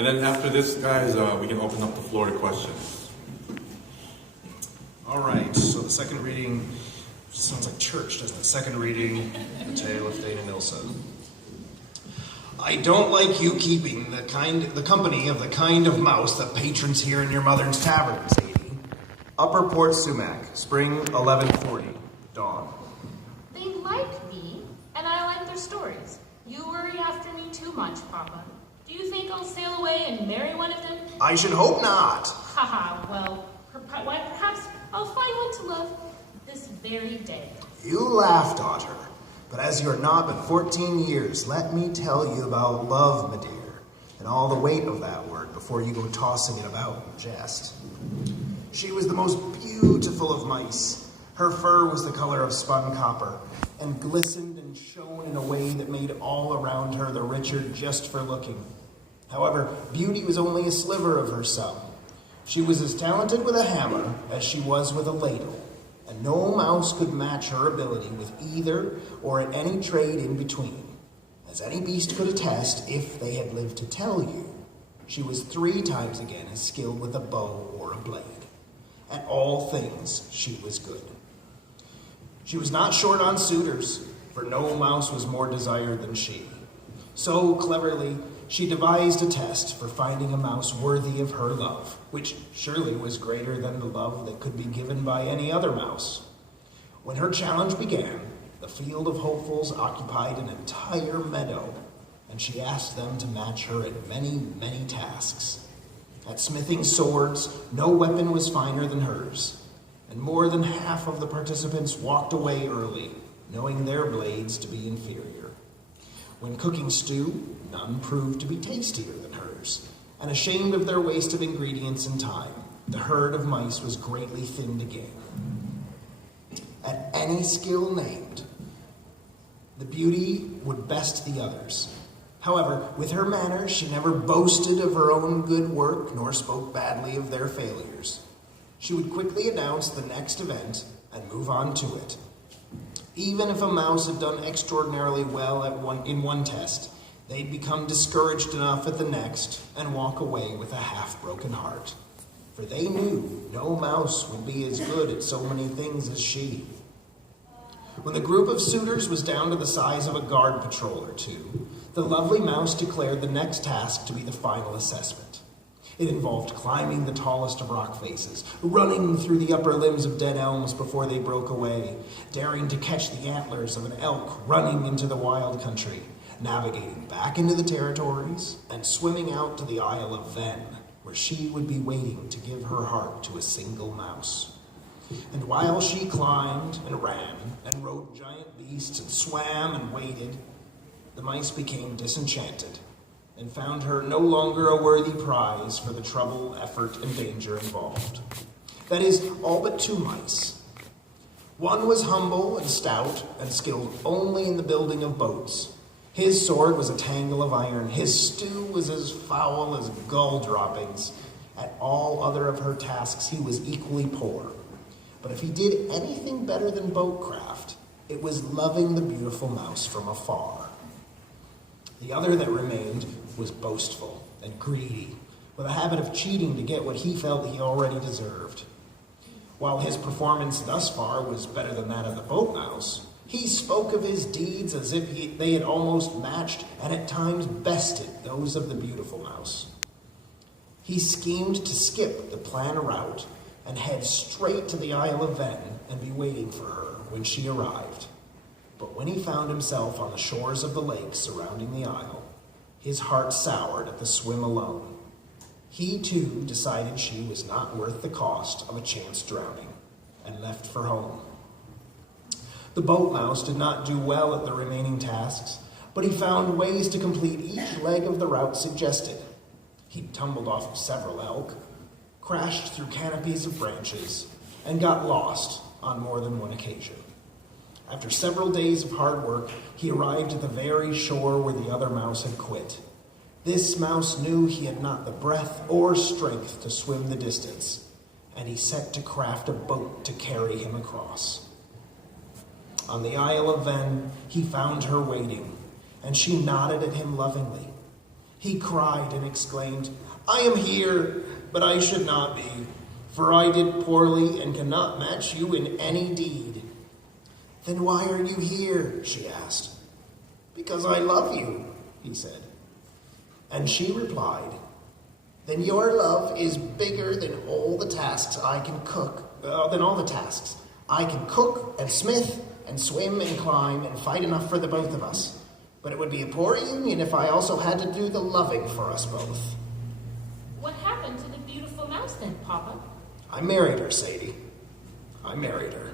And then after this, guys, we can open up the floor to questions. All right, so the second reading sounds like church, doesn't it? Second reading, the tale of Tbane and Ilsa. I don't like you keeping the company of the kind of mouse that patrons here in your mother's tavern, Sadie. Upper Port Sumac, spring 1140, dawn. They like me, and I like their stories. You worry after me too much, Papa. Do you think I'll sail away and marry one of them? I should hope not. Haha, well, perhaps I'll find one to love this very day. You laugh, daughter. But as you're not but 14 years, let me tell you about love, my dear, and all the weight of that word before you go tossing it about in jest. She was the most beautiful of mice. Her fur was the color of spun copper, and glistened and shone in a way that made all around her the richer just for looking. However, beauty was only a sliver of her sum. She was as talented with a hammer as she was with a ladle, and no mouse could match her ability with either or at any trade in between. As any beast could attest, if they had lived to tell you, she was 3 times again as skilled with a bow or a blade. At all things, she was good. She was not short on suitors, for no mouse was more desired than she. So cleverly, she devised a test for finding a mouse worthy of her love, which surely was greater than the love that could be given by any other mouse. When her challenge began, the field of hopefuls occupied an entire meadow, and she asked them to match her at many, many tasks. At smithing swords, no weapon was finer than hers, and more than half of the participants walked away early, knowing their blades to be inferior. When cooking stew, none proved to be tastier than hers, and ashamed of their waste of ingredients and time, the herd of mice was greatly thinned again. At any skill named, the beauty would best the others. However, with her manner, she never boasted of her own good work, nor spoke badly of their failures. She would quickly announce the next event and move on to it. Even if a mouse had done extraordinarily well in one test, they'd become discouraged enough at the next and walk away with a half-broken heart. For they knew no mouse would be as good at so many things as she. When the group of suitors was down to the size of a guard patrol or two, the lovely mouse declared the next task to be the final assessment. It involved climbing the tallest of rock faces, running through the upper limbs of dead elms before they broke away, daring to catch the antlers of an elk running into the wild country, navigating back into the territories, and swimming out to the Isle of Ven, where she would be waiting to give her heart to a single mouse. And while she climbed and ran and rode giant beasts and swam and waded, the mice became disenchanted and found her no longer a worthy prize for the trouble, effort, and danger involved. That is, all but 2 mice. One was humble and stout and skilled only in the building of boats. His sword was a tangle of iron. His stew was as foul as gull droppings. At all other of her tasks, he was equally poor. But if he did anything better than boatcraft, it was loving the beautiful mouse from afar. The other that remained was boastful and greedy, with a habit of cheating to get what he felt he already deserved. While his performance thus far was better than that of the boat mouse, he spoke of his deeds as if they had almost matched and at times bested those of the beautiful mouse. He schemed to skip the planned route and head straight to the Isle of Ven and be waiting for her when she arrived. But when he found himself on the shores of the lake surrounding the isle, his heart soured at the swim alone. He, too, decided she was not worth the cost of a chance drowning and left for home. The boat mouse did not do well at the remaining tasks, but he found ways to complete each leg of the route suggested. He tumbled off of several elk, crashed through canopies of branches, and got lost on more than one occasion. After several days of hard work, he arrived at the very shore where the other mouse had quit. This mouse knew he had not the breath or strength to swim the distance, and he set to craft a boat to carry him across. On the Isle of Ven, he found her waiting, and she nodded at him lovingly. He cried and exclaimed, "I am here, but I should not be, for I did poorly and cannot match you in any deed." "Then why are you here?" she asked. "Because I love you," he said. And she replied, "Then your love is bigger than all the tasks I can cook, than all the tasks. I can cook and smith and swim and climb and fight enough for the both of us. But it would be a poor union if I also had to do the loving for us both." What happened to the beautiful mouse then, Papa? "I married her, Sadie. I married her."